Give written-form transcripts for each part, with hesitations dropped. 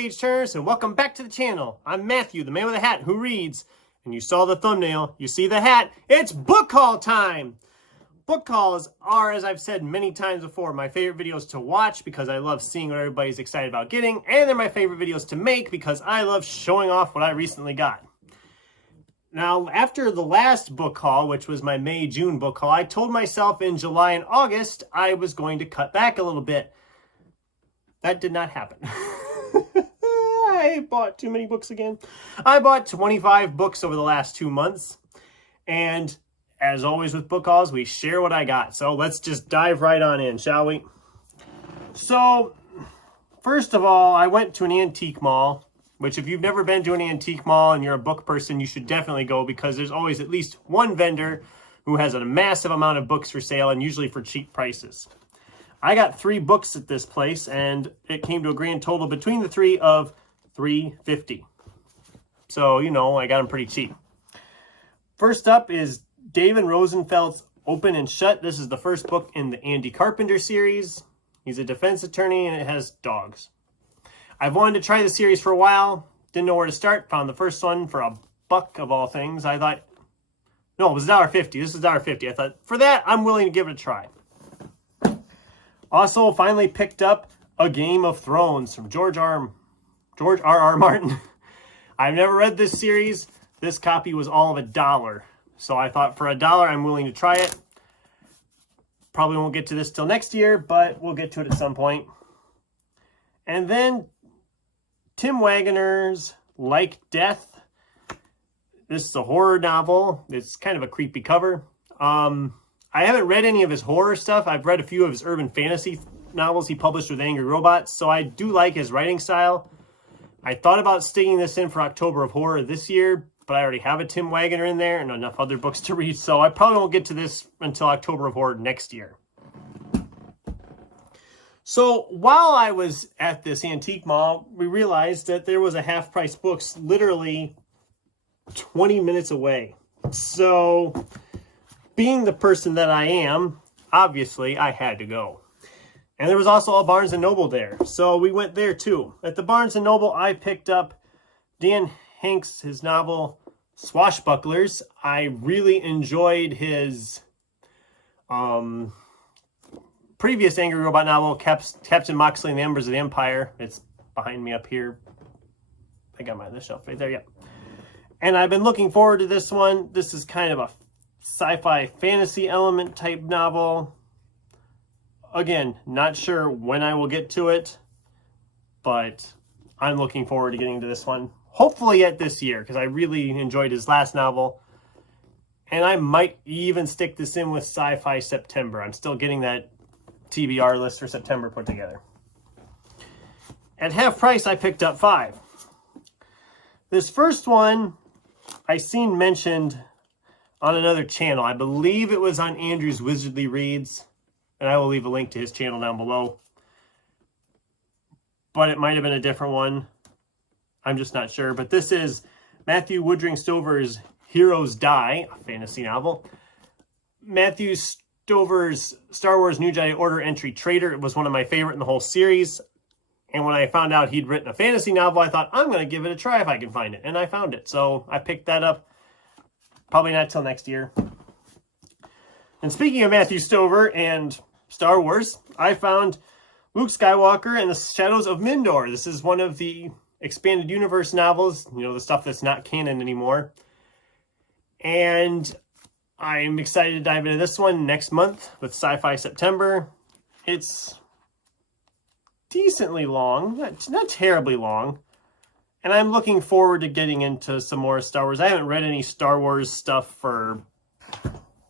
page turners, and welcome back to the channel. I'm Matthew, the man with a hat who reads, and you saw the thumbnail, you see the hat, it's book haul time! Book hauls are, as I've said many times before, my favorite videos to watch because I love seeing what everybody's excited about getting, and they're my favorite videos to make because I love showing off what I recently got. Now, after the last book haul, which was my May-June book haul, I told myself in July and August I was going to cut back a little bit. That did not happen. I bought too many books again. I bought 25 books over the last 2 months. And as always with book hauls, we share what I got. So let's just dive right on in, shall we? So, first of all, I went to an antique mall, which if you've never been to an antique mall and you're a book person, you should definitely go because there's always at least one vendor who has a massive amount of books for sale and usually for cheap prices. I got 3 books at this place, and it came to a grand total between the 3 of $3.50. So, you know, I got them pretty cheap. First up is David Rosenfeld's Open and Shut. This is the first book in the Andy Carpenter series. He's a defense attorney, and it has dogs. I've wanted to try the series for a while. Didn't know where to start. Found the first one for $1 of all things. I thought, no, it was $1.50. This is $1.50. I thought, for that, I'm willing to give it a try. Also, finally picked up A Game of Thrones from George R. R. Martin. I've never read this series. This copy was all of $1. So I thought for $1, I'm willing to try it. Probably won't get to this till next year, but we'll get to it at some point. And then Tim Waggoner's Like Death. This is a horror novel. It's kind of a creepy cover. I haven't read any of his horror stuff. I've read a few of his urban fantasy novels he published with Angry Robots, so I do like his writing style. I thought about sticking this in for October of Horror this year, but I already have a Tim Waggoner in there and enough other books to read, so I probably won't get to this until October of Horror next year. So while I was at this antique mall, we realized that there was a half-price books literally 20 minutes away. So being the person that I am, obviously, I had to go. And there was also a Barnes & Noble there, so we went there too. At the Barnes & Noble, I picked up Dan Hanks' his novel, Swashbucklers. I really enjoyed his previous Angry Robot novel, Captain Moxley and the Embers of the Empire. It's behind me up here. I got mine on the shelf right there, yep. And I've been looking forward to this one. This is kind of a sci-fi fantasy element type novel. Again, not sure when I will get to it, but I'm looking forward to getting to this one. Hopefully yet this year, because I really enjoyed his last novel. And I might even stick this in with Sci-Fi September. I'm still getting that TBR list for September put together. At half price, I picked up 5. This first one I seen mentioned on another channel. I believe it was on Andrew's Wizardly Reads, and I will leave a link to his channel down below. But it might have been a different one. I'm just not sure. But this is Matthew Woodring Stover's Heroes Die, a fantasy novel. Matthew Stover's Star Wars New Jedi Order Entry Traitor. It was one of my favorite in the whole series. And when I found out he'd written a fantasy novel, I thought, I'm going to give it a try if I can find it. And I found it. So I picked that up. Probably not till next year. And speaking of Matthew Stover and Star Wars, I found Luke Skywalker and the Shadows of Mindor. This is one of the expanded universe novels, you know, the stuff that's not canon anymore. And I'm excited to dive into this one next month with Sci-Fi September. It's decently long, not terribly long. And I'm looking forward to getting into some more Star Wars. I haven't read any Star Wars stuff for,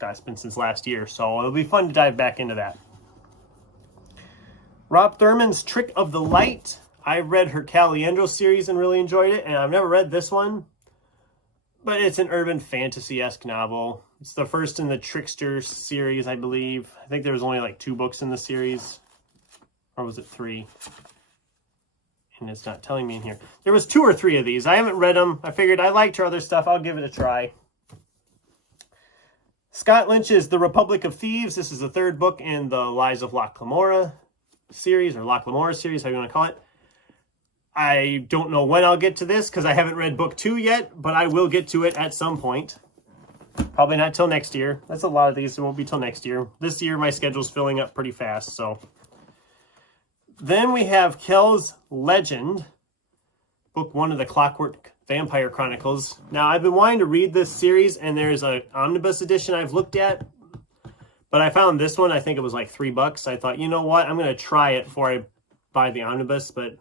God, it's been since last year, so it'll be fun to dive back into that. Rob Thurman's Trick of the Light. I read her Caliendo series and really enjoyed it, and I've never read this one. But it's an urban fantasy-esque novel. It's the first in the Trickster series, I believe. I think there was only like 2 books in the series. Or was it 3? And it's not telling me in here. There was 2 or 3 of these. I haven't read them. I figured I liked her other stuff. I'll give it a try. Scott Lynch's The Republic of Thieves. This is the 3rd book in the Lies of Locke Lamora series, or Locke Lamora series, how you want to call it. I don't know when I'll get to this because I haven't read book 2 yet, but I will get to it at some point. Probably not till next year. That's a lot of these. It won't be till next year. This year, my schedule's filling up pretty fast, so. Then we have Kel's Legend, book 1 of the Clockwork Vampire Chronicles. Now, I've been wanting to read this series, and there's an omnibus edition I've looked at, but I found this one. I think it was like $3. I thought, you know what? I'm going to try it before I buy the omnibus, but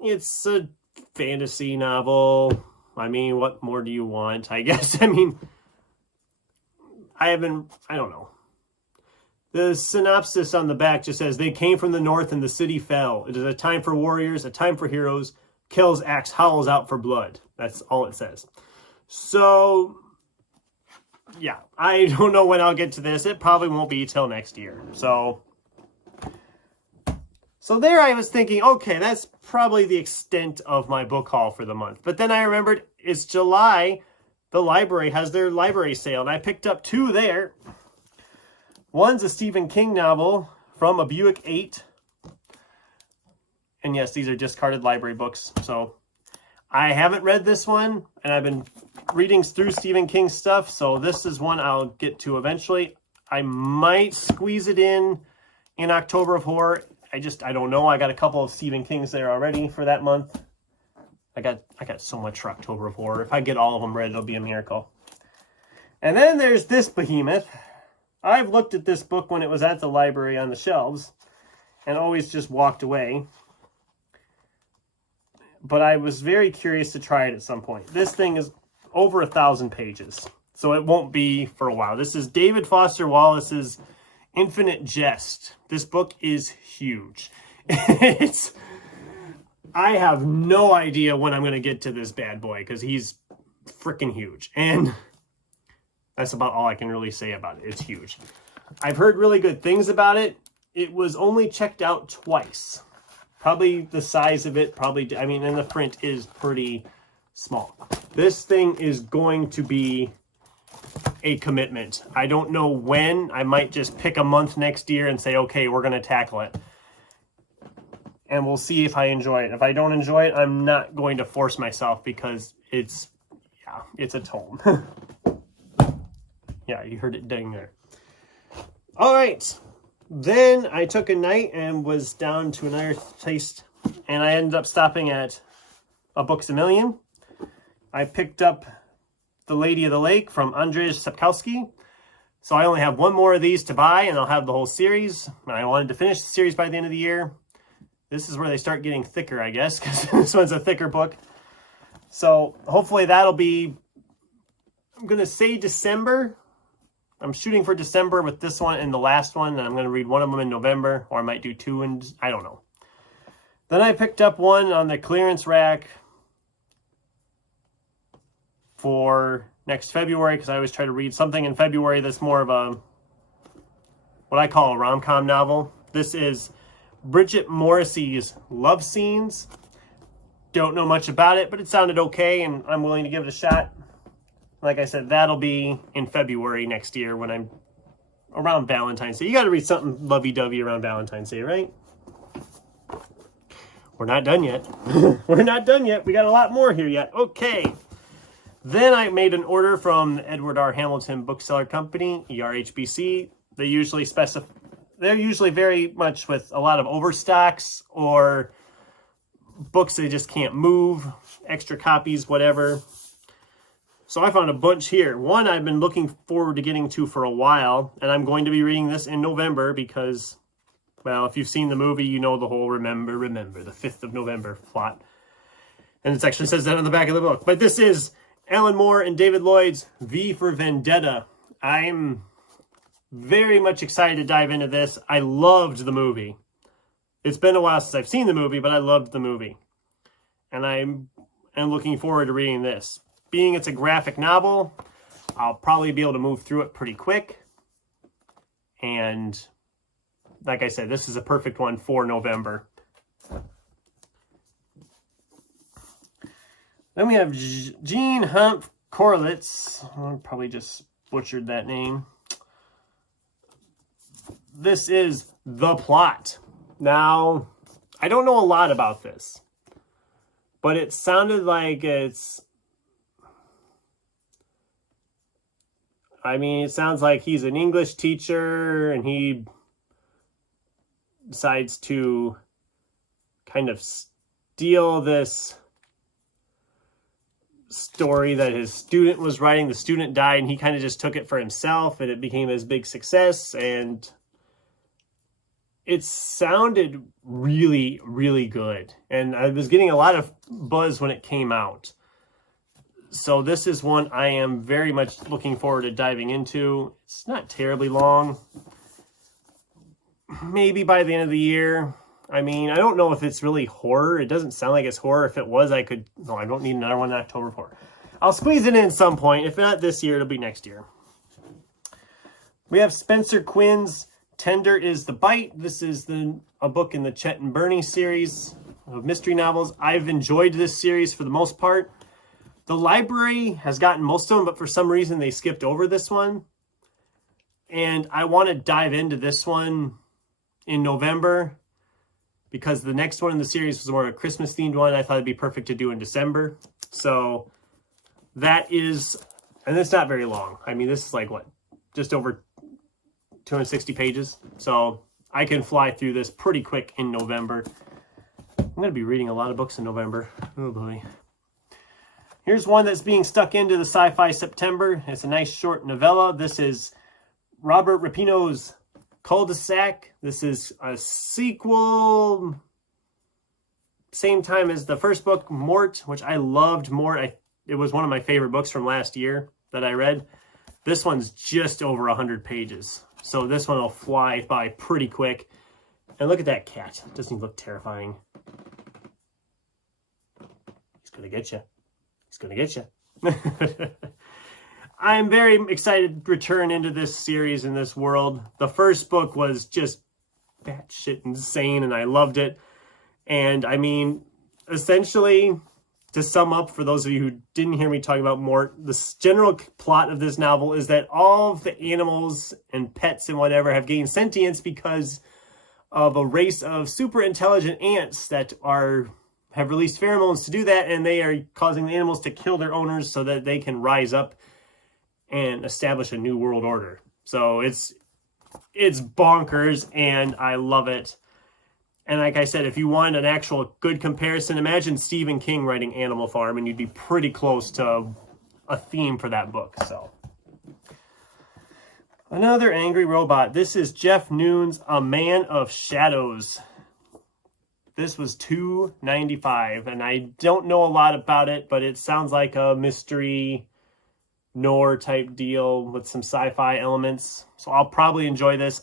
it's a fantasy novel. I mean, what more do you want, I guess? I mean, I don't know. The synopsis on the back just says, they came from the north and the city fell. It is a time for warriors, a time for heroes. Kel's axe howls out for blood. That's all it says. So, yeah, I don't know when I'll get to this. It probably won't be till next year. So there I was thinking, okay, that's probably the extent of my book haul for the month. But then I remembered it's July. The library has their library sale, and I picked up 2 there. One's a Stephen King novel from a Buick 8. And yes, these are discarded library books. So I haven't read this one, and I've been reading through Stephen King stuff. So this is one I'll get to eventually. I might squeeze it in October of Horror. I don't know. I got a couple of Stephen Kings there already for that month. I got so much for October of Horror. If I get all of them read, it'll be a miracle. And then there's this behemoth. I've looked at this book when it was at the library on the shelves and always just walked away. But I was very curious to try it at some point. This thing is over 1,000 pages, so it won't be for a while. This is David Foster Wallace's Infinite Jest. This book is huge. I have no idea when I'm going to get to this bad boy because he's freaking huge. And that's about all I can really say about it. It's huge. I've heard really good things about it. It was only checked out twice. Probably the size of it, and the print is pretty small. This thing is going to be a commitment. I don't know when. I might just pick a month next year and say, okay, we're going to tackle it. And we'll see if I enjoy it. If I don't enjoy it, I'm not going to force myself because it's a tome. Yeah, you heard it ding there. All right. Then I took a night and was down to another place, and I ended up stopping at A Books A Million. I picked up The Lady of the Lake from Andrzej Sapkowski. So I only have 1 more of these to buy, and I'll have the whole series. And I wanted to finish the series by the end of the year. This is where they start getting thicker, I guess, because this one's a thicker book. So hopefully that'll be, I'm going to say December. I'm shooting for December with this one and the last one, and I'm going to read one of them in November, or I might do 2, and I don't know. Then I picked up one on the clearance rack for next February, because I always try to read something in February that's more of a, what I call a rom-com novel. This is Bridget Morrissey's Love Scenes. Don't know much about it, but it sounded okay, and I'm willing to give it a shot. Like I said, that'll be in February next year when I'm around Valentine's Day. You got to read something lovey-dovey around Valentine's Day, right? We're not done yet. We're not done yet. We got a lot more here yet. Okay. Then I made an order from the Edward R. Hamilton Bookseller Company, ERHBC. They're usually very much with a lot of overstocks or books they just can't move, extra copies, whatever. So I found a bunch here. One I've been looking forward to getting to for a while, and I'm going to be reading this in November because, well, if you've seen the movie, you know the whole remember, the 5th of November plot. And it actually says that on the back of the book. But this is Alan Moore and David Lloyd's V for Vendetta. I'm very much excited to dive into this. I loved the movie. It's been a while since I've seen the movie, but I loved the movie. And I'm looking forward to reading this. Being it's a graphic novel, I'll probably be able to move through it pretty quick. And like I said, this is a perfect one for November. Then we have Jean Humph Corlitz. I probably just butchered that name. This is The Plot. Now, I don't know a lot about this, but it sounded like it sounds like he's an English teacher and he decides to kind of steal this story that his student was writing. The student died and he kind of just took it for himself, and it became his big success. And it sounded really, really good. And I was getting a lot of buzz when it came out. So this is one I am very much looking forward to diving into. It's not terribly long. Maybe by the end of the year. I mean, I don't know if it's really horror. It doesn't sound like it's horror. If it was, I don't need another one in October for it. I'll squeeze it in some point. If not this year, it'll be next year. We have Spencer Quinn's Tender is the Bite. This is a book in the Chet and Bernie series of mystery novels. I've enjoyed this series for the most part. The library has gotten most of them, but for some reason they skipped over this one. And I want to dive into this one in November, because the next one in the series was more of a Christmas themed one. I thought it'd be perfect to do in December. So that is, and it's not very long. I mean, this is like what, just over 260 pages. So I can fly through this pretty quick in November. I'm going to be reading a lot of books in November. Oh boy. Here's one that's being stuck into the Sci-Fi September. It's a nice short novella. This is Robert Rapinoe's Cul-de-sac. This is a sequel, same time as the first book, Mort, which I loved. Mort, it was one of my favorite books from last year that I read. This one's just over 100 pages. So this one will fly by pretty quick. And look at that cat. Doesn't he look terrifying? He's going to get you. He's going to get you. I'm very excited to return into this series and this world. The first book was just batshit insane, and I loved it. And I mean, essentially, to sum up, for those of you who didn't hear me talking about Mort, the general plot of this novel is that all of the animals and pets and whatever have gained sentience because of a race of super intelligent ants that have released pheromones to do that, and they are causing the animals to kill their owners so that they can rise up and establish a new world order. So it's bonkers, and I love it. And like I said, if you want an actual good comparison, imagine Stephen King writing Animal Farm, and you'd be pretty close to a theme for that book. So another angry robot. This is Jeff Noon's A Man of Shadows. This was $2.95, and I don't know a lot about it, but it sounds like a mystery noir type deal with some sci-fi elements. So I'll probably enjoy this.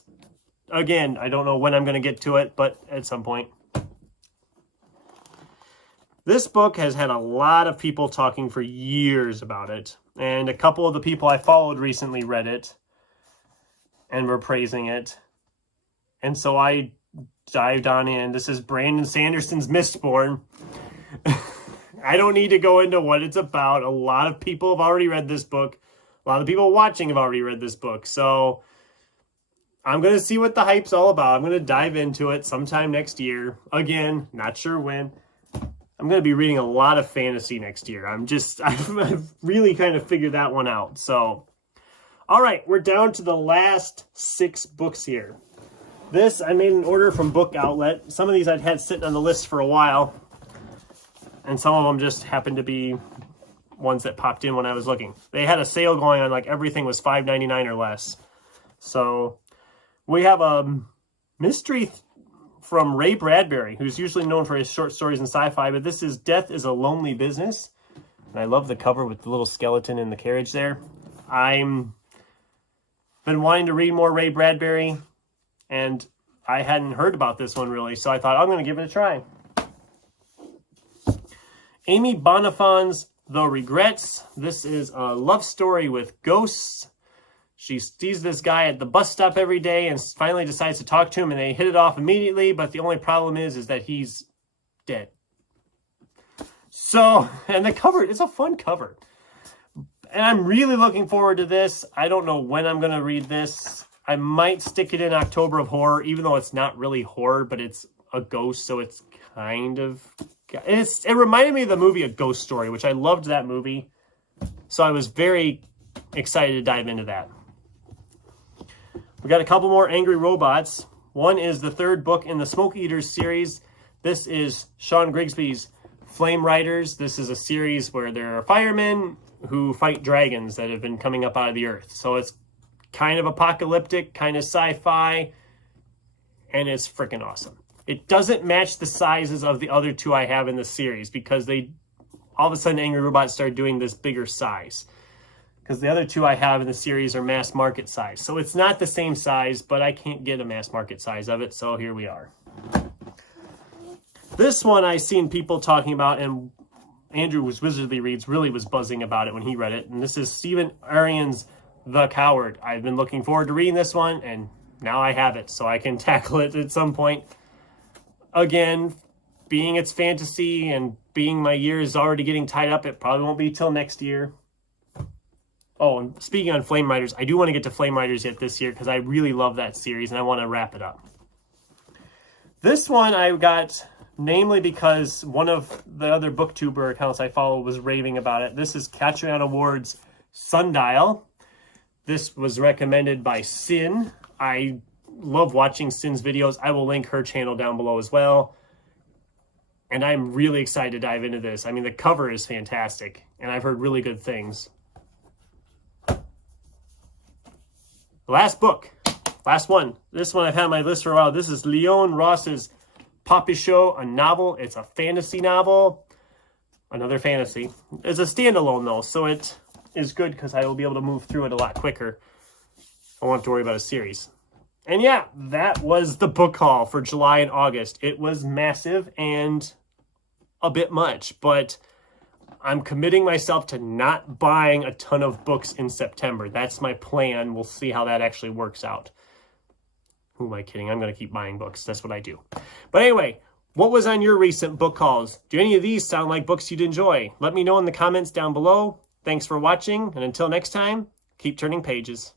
Again, I don't know when I'm going to get to it, but at some point. This book has had a lot of people talking for years about it, and a couple of the people I followed recently read it and were praising it. And so I dived on in. This is Brandon Sanderson's Mistborn. I don't need to go into what it's about. A lot of people have already read this book. A lot of people watching have already read this book. So I'm going to see what the hype's all about. I'm going to dive into it sometime next year. Again, not sure when. I'm going to be reading a lot of fantasy next year. I've really kind of figured that one out. So, all right, we're down to the last 6 books here. This, I made an order from Book Outlet. Some of these I'd had sitting on the list for a while, and some of them just happened to be ones that popped in when I was looking. They had a sale going on, like everything was $5.99 or less. So we have a mystery from Ray Bradbury, who's usually known for his short stories in sci-fi, but this is Death is a Lonely Business. And I love the cover with the little skeleton in the carriage there. I'm been wanting to read more Ray Bradbury, and I hadn't heard about this one really, so I thought I'm going to give it a try. Amy Bonifan's The Regrets. This is a love story with ghosts. She sees this guy at the bus stop every day and finally decides to talk to him, and they hit it off immediately, but the only problem is that he's dead. So, and the cover, it's a fun cover. And I'm really looking forward to this. I don't know when I'm going to read this. I might stick it in October of Horror, even though it's not really horror, but it's a ghost, so it's kind of... It reminded me of the movie A Ghost Story, which I loved that movie. So I was very excited to dive into that. We got a couple more Angry Robots. One is the third book in the Smoke Eaters series. This is Sean Grigsby's Flame Riders. This is a series where there are firemen who fight dragons that have been coming up out of the earth. So it's kind of apocalyptic, kind of sci-fi, and it's freaking awesome. It doesn't match the sizes of the other two I have in the series because they, all of a sudden, Angry Robots started doing this bigger size. Because the other two I have in the series are mass market size. So it's not the same size, but I can't get a mass market size of it, so here we are. This one I've seen people talking about, and Andrew was Wizardly Reads really was buzzing about it when he read it. And this is Stephen Arian's The Coward. I've been looking forward to reading this one, and now I have it, so I can tackle it at some point. Again, being it's fantasy and being my year is already getting tied up, it probably won't be till next year. Oh, and speaking on Flame Riders, I do want to get to Flame Riders yet this year because I really love that series and I want to wrap it up. This one I got namely because one of the other booktuber accounts I follow was raving about it. This is Catriona Ward's Sundial. This was recommended by Sin. I love watching Sin's videos. I will link her channel down below as well. And I'm really excited to dive into this. I mean, the cover is fantastic, and I've heard really good things. Last book. Last one. This one I've had on my list for a while. This is Leon Ross's Papichot, a novel. It's a fantasy novel. Another fantasy. It's a standalone, though, so it is good because I will be able to move through it a lot quicker. I won't have to worry about a series. And yeah, that was the book haul for July and August. It was massive and a bit much, but I'm committing myself to not buying a ton of books in September. That's my plan. We'll see how that actually works out. Who am I kidding? I'm going to keep buying books. That's what I do. But anyway, what was on your recent book hauls? Do any of these sound like books you'd enjoy? Let me know in the comments down below. Thanks for watching, and until next time, keep turning pages.